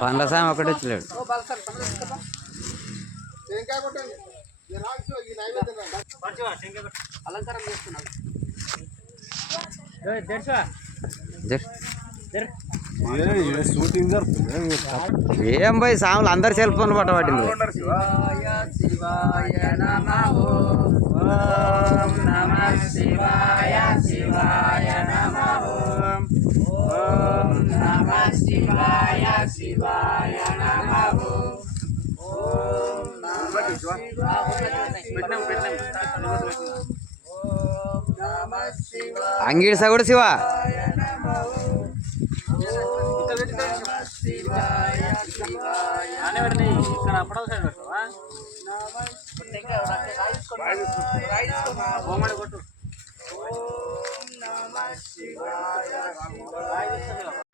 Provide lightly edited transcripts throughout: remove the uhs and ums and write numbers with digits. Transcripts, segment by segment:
పండ్ల సామి ఒకటి వచ్చలేడు. అలంకారం చేస్తున్నాడు. ఏం పోయి సాములు అందరు సెల్ ఫోన్ పట్టబట్టింది. శివాయ నమః ఓం నమః శివాయ శివాయ నమః ఓం నమః శివాయ శివాయ నమః ఓం నమః శివాయ అంగిడి సగుడు శివ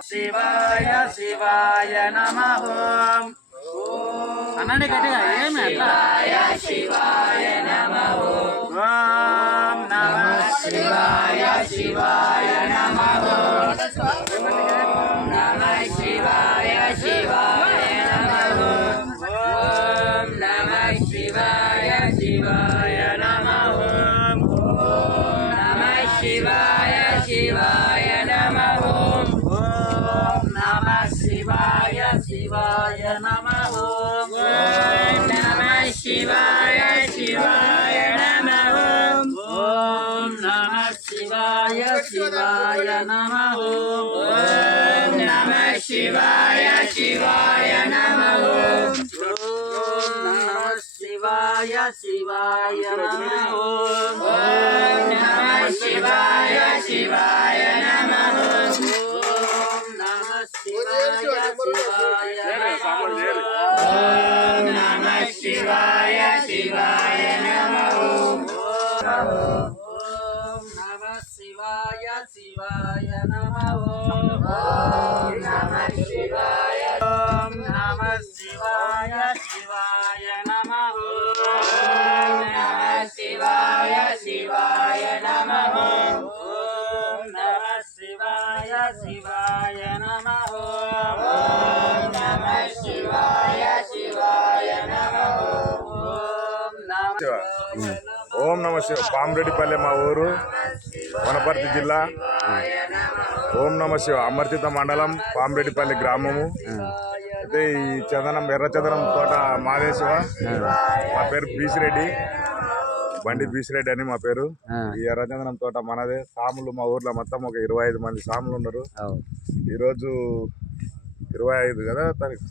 శివాయ శివాయ నమః అనండి గట్టిగా. ఏమి శివాయ శివాయ నమః ఓం నమః శివాయ శివాయ నమః ఓం నమః శివాయ శివాయ నమః ఓం నమః శివాయ శివాయ నమః ఓం నమః శివాయ శివాయ నమః ఓం నమః శివాయ శివాయ నమః ఓం నమః శివాయ శివాయ నమః ఓం నమః శివాయ శివాయ నమః ఓం నమః శివాయ శివాయ నమః ఓం నమః శివాయ శివాయ నమః ఓం నమః శివాయ శివాయ నమః ఓం నమః శివాయ శివాయ ఓం నమః శివాయ శివాయ నమః ఓం నమః శివాయ శివాయ నమః ఓం నమః శివాయ ఓం నమః శివాయ శివాయ నమః ఓం నమః శివాయ శివాయ నమః ఓం నమః శివాయ శివాయ నమః ఓం నమః శివాయ శివాయ నమః ఓం నమః ఓం నమ శివ. పామిరెడ్డిపల్లె మా ఊరు, వనపర్తి జిల్లా. ఓం నమ శివ. అమర్చిత మండలం, పామిరెడ్డిపల్లి గ్రామము. అయితే ఈ చందనం, ఎర్ర చందనం తోట మాదేశివ. మా పేరు బీసిరెడ్డి, బండి బీసిరెడ్డి అని మా పేరు. ఈ ఎర్ర చందనం తోట మనదే. సాములు మా ఊర్లో మొత్తం ఒక 25 మంది సాములు ఉన్నారు. ఈరోజు 25 కదా తారీఖు,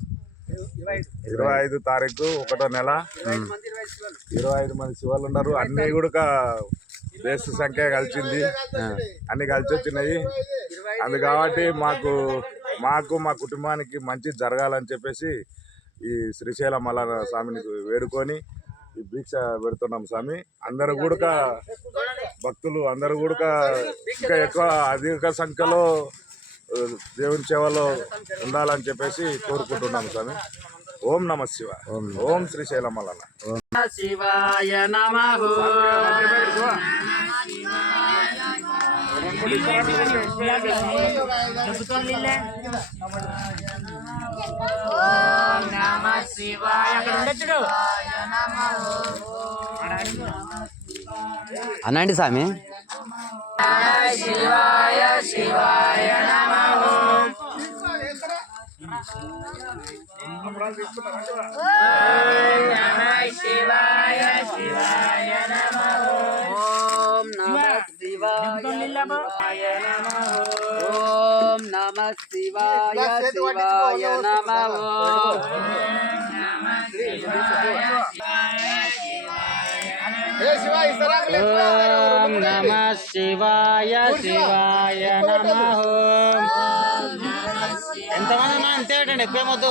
25 తారీఖు 1వ నెల. 25 మంది శివాలు ఉన్నారు. అన్ని కూడా బేస్ సంఖ్య కలిసింది, అన్ని కలిసి వచ్చినాయి. అందు కాబట్టి మాకు మా కుటుంబానికి మంచి జరగాలని చెప్పేసి ఈ శ్రీశైలం మల్లన్న స్వామిని వేడుకొని ఈ దీక్ష పెడుతున్నాం స్వామి. అందరూ కూడా భక్తులు అందరూ కూడా ఇంకా ఎక్కువ అధిక సంఖ్యలో దేవుని సేవలో ఉండాలని చెప్పేసి కోరుకుంటున్నాం స్వామి. ఓం నమ శివ. ఓం శ్రీశైలం మల్లన్న. శివాయ నమః ఓం నమః శివాయ. అనండి స్వామి. శివాయ శివాయ నమః ఓం నమః శివాయ శివాయ నమః ఓం నమః శివాయ శివాయ నమః ఓం నమః శివాయ శివాయ నమః ఓం నమః శివాయ ఓం నమః శివాయ శివాయ నమః. ఎంతమంది అంతేటండి, ఎక్కువేమొద్దు.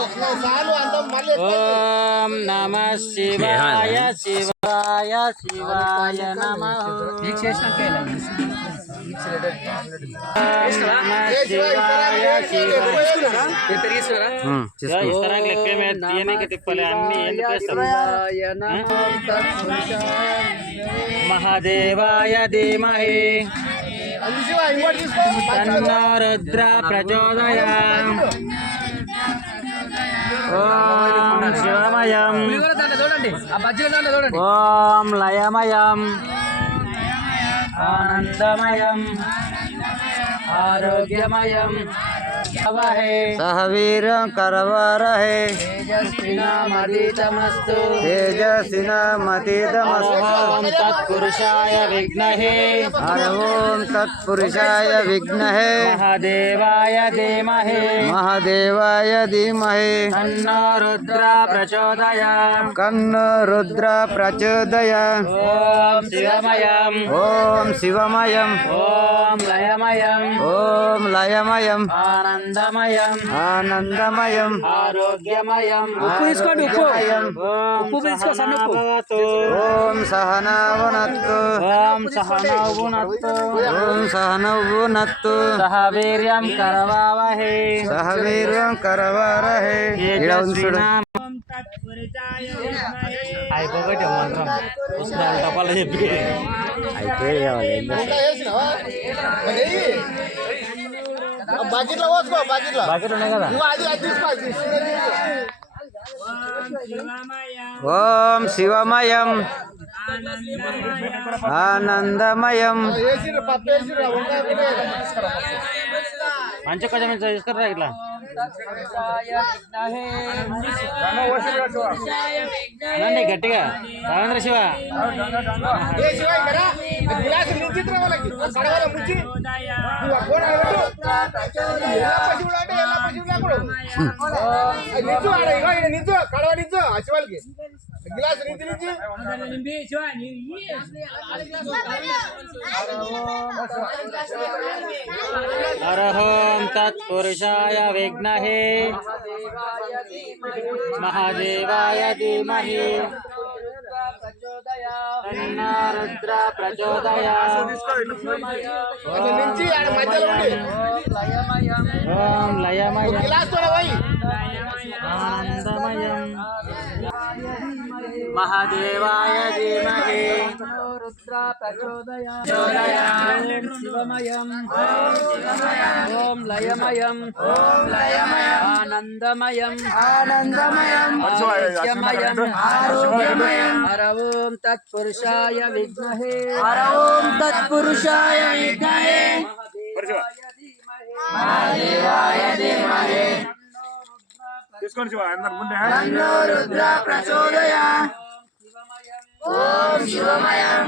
ఓం నమః శివాయ శివాయ శివాయ నమః. తిప్పాలి అన్ని ఎందుకు వేస్తారు? మహాదేవాయ ధీమహి తన్నో రుద్ర ప్రచోదయాత్. ఓం శివమయం ఓం లయమయం ఆనందమయం ఆరోగ్యమయం సహ వీరం కరవారహే తేజస్వినామదీతమస్తు తేజస్వినామతీతమస్తు. ఓం తత్పురుషాయ విద్మహే ఓం తత్పురుషాయ విఘ్నహే మహాదేవాయ ధీమహి మహాదేవాయ ధీమహి తన్నో రుద్ర ప్రచోదయాత్. కన్నో రుద్ర ప్రచోదయ. ఓం శివమయం ఓం శివమయం ఓం లయమయం ఓం లయమయం ఆనందమయం ఆనందమయం ఆరోగ్యమయం ఉప్పు తీసుకోండి, ఉప్పు. ఉప్పు తీసుకో సన్నపు. ఓం సహనావనత్తు ఓం సహనౌనత్తు ఓం సహనవ్వునత్తు సహ వీర్యం కరవావహే సహ వీర్యం కరవారహే. ఈడ ఉంది చూడు. అయిపోగొట్టే మంత్రం టపాలు చెప్పి అయిపోయి కావాలి. బకెట్లో పోసుకో, బకెట్లో బకెట్ ఉన్నాయి కదా. అది తీసుకో. ఓం శివమయం ఆనందమయం మంచి కొంచెం తీసుకురా ఇట్లా. అనండి గట్టిగా రావేంద్ర శివ. కడవ నించు శివాలకి గిలాసు నించి అరహోం తత్పురుషాయ విఘ్నహే మహాదేవాయ ధీమహి తన్నో రుద్ర ప్రచోదయాత్. నుంచి మధ్యలో ఉండి ఓం లయమయం గిలాస్ తోడ పోయి ఆనందమయం మహాదేవాయ ధీమహి రుద్ర ప్రచోదయాత్. శివమయం ఓం లయమయం ఆనందమయం ఆరోగ్యమయం హర ఓం తత్పురుషాయ విద్మహే ఓం తత్పురుషాయ విఘ్నహే తీసుకోండి శివ అందరు ముందే కన్నో రుద్ర ప్రచోదయ. ఓం శివమయం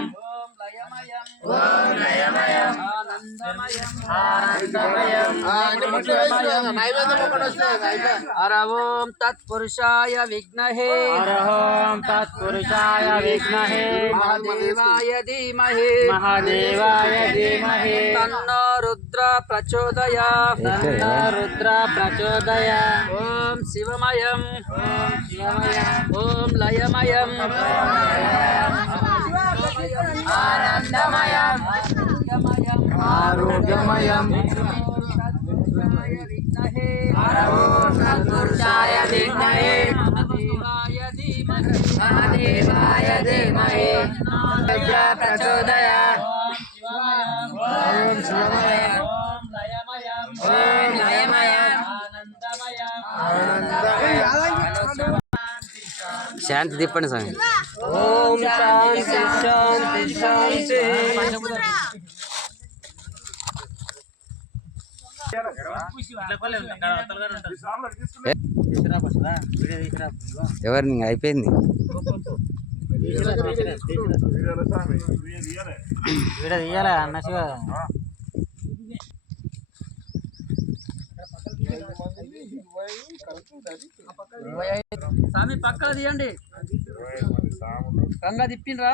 హర ఓం తత్పురుషాయ విఘ్నహే హరహోం తత్పురుషాయ విఘ్నహే మహాదేవాయ ధీమహి మహాదేవాయ ధీమహి తన్నో రుద్ర ప్రచోదయాత్. తన్నో రుద్ర ప్రచోదయాత్. ఓం శివమయం ఓం శివమయం ఓం లయమయం ఆనందమయం ఆరోగ్యమయం ఓం తత్పురుషాయ విఘ్నహే మహాదేవాయ ధీమహి రుద్ర ప్రచోదయాత్. ఓం శివమయం ఓం లయమయం శాంతి తిప్పండి స్వామి. ఓం శాంతి శాంతి శాంతి. ఎవరిని ఇంకా అయిపోయింది. వీడ తీయాలా అన్న శివ. స్వామి పక్కన తీయండి. రంగా తిప్పిండ్రా.